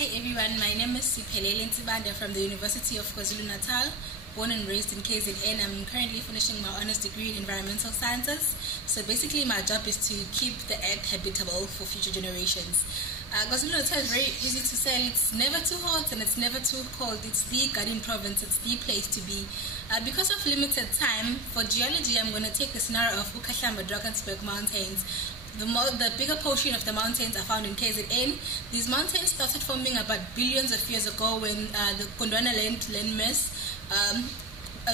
Hi everyone, my name is Siphelele Ntibanda from the University of KwaZulu-Natal, born and raised in KZN. I'm currently finishing my honors degree in environmental sciences. So basically my job is to keep the earth habitable for future generations. KwaZulu-Natal is very easy to say. It's never too hot and it's never too cold. It's the garden province, it's the place to be. Because of limited time, for geology I'm going to take the scenario of uKhahlamba Drakensberg Mountains. The bigger portion of the mountains are found in KZN. These mountains started forming about billions of years ago when the Gondwana landmass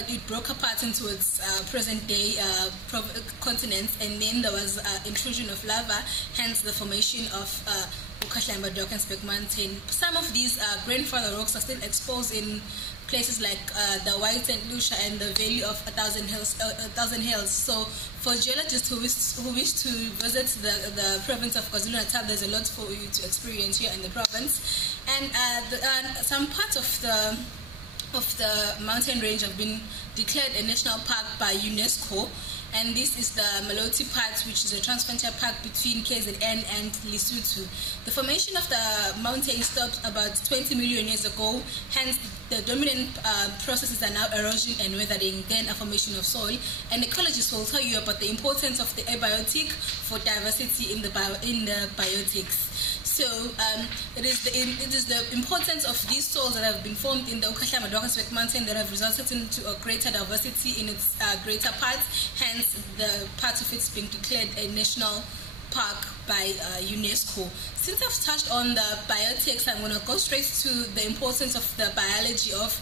it broke apart into its present-day continents, and then there was intrusion of lava, hence the formation of uKhahlamba Drakensberg Mountain. Some of these grandfather rocks are still exposed in places like the White St. Lucia and the Valley of a Thousand Hills. So for geologists who wish to visit the province of KwaZulu-Natal, there's a lot for you to experience here in the province. And some parts of the mountain range have been declared a national park by UNESCO, and this is the Maloti Part, which is a transfrontier park between KZN and Lesotho. The formation of the mountain stopped about 20 million years ago, hence the dominant processes are now erosion and weathering, then a formation of soil. And ecologists will tell you about the importance of the abiotic for diversity in the biotics. So it is the importance of these soils that have been formed in the uKhahlamba Drakensberg Mountain that have resulted into a greater diversity in its greater parts, hence the part of it's being declared a national park by UNESCO. Since I've touched on the biotics, I'm going to go straight to the importance of the biology of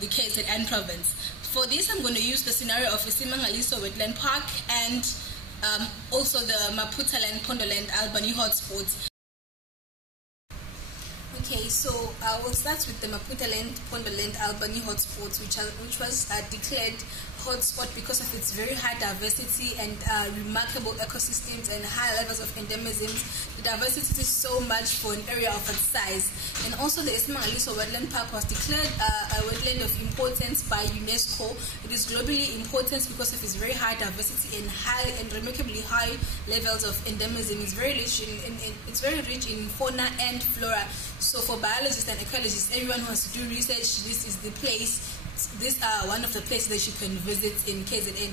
the KZN province. For this, I'm going to use the scenario of Isimangaliso Wetland Park and also the Maputaland Pondoland Albany hotspots. Okay, so I will start with the Maputaland Pondoland Albany hotspots, which was declared hotspot because of its very high diversity and remarkable ecosystems and high levels of endemisms. The diversity is so much for an area of its size. And also the Isimangaliso Wetland Park was declared a wetland of importance by UNESCO. It is globally important because of its very high diversity and remarkably high levels of endemism. It's very rich in fauna and flora. So for biologists and ecologists, everyone who wants to do research, this is the place. These are one of the places that you can visit in KZN.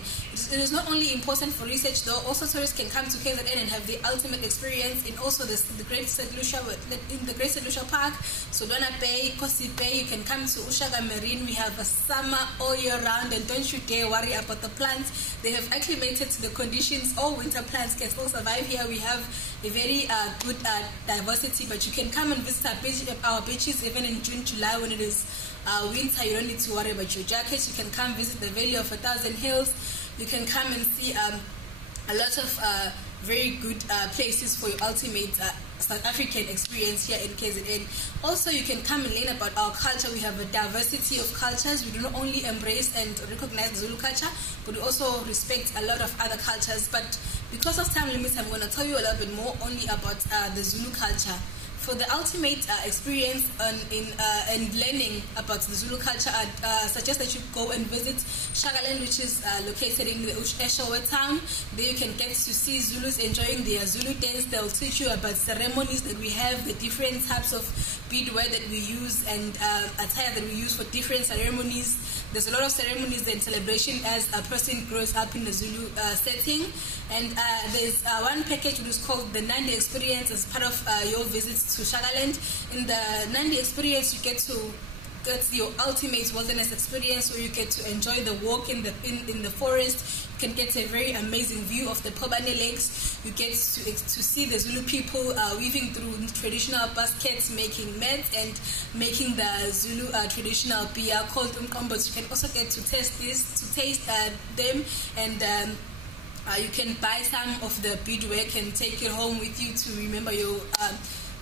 It is not only important for research though, also tourists can come to KZN and have the ultimate experience in also the Great St. Lucia, in the Great St. Lucia Park, Sodwana Bay, Kosi Bay. You can come to Ushaga Marine. We have a summer all year round, and don't you dare worry about the plants. They have acclimated to the conditions. All winter plants can still survive here. We have a very good diversity, but you can come and visit our beaches even in June, July when it is winter. You don't need to worry about your jackets. You can come visit the Valley of a Thousand Hills. You can come and see a lot of very good places for your ultimate South African experience here in KZN. Also, you can come and learn about our culture. We have a diversity of cultures. We do not only embrace and recognize Zulu culture, but we also respect a lot of other cultures. But because of time limits, I'm going to tell you a little bit more only about the Zulu culture. For the ultimate experience and learning about the Zulu culture, I suggest that you go and visit Shagaland, which is located in the Eshowe town. There you can get to see Zulus enjoying their Zulu dance. They'll teach you about ceremonies that we have, the different types of beadwear that we use, and attire that we use for different ceremonies. There's a lot of ceremonies and celebration as a person grows up in the Zulu setting. And there's one package which is called the Nandi Experience as part of your visits to Shagaland. In the Nandi Experience, you get your ultimate wilderness experience, where you get to enjoy the walk in the forest. You can get a very amazing view of the Pobane Lakes. You get to see the Zulu people weaving through traditional baskets, making mats and making the Zulu traditional beer called umqombothi. You can also get to taste them, and you can buy some of the beadwork and take it home with you to remember your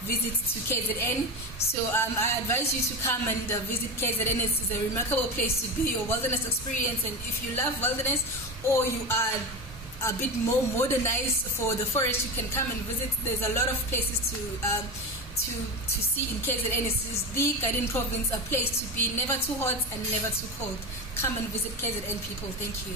visit to KZN. So I advise you to come and visit KZN. It's a remarkable place to be, your wilderness experience. And if you love wilderness or you are a bit more modernized for the forest, you can come and visit. There's a lot of places to see in KZN. It's the garden province, a place to be, never too hot and never too cold. Come and visit KZN, people. Thank you.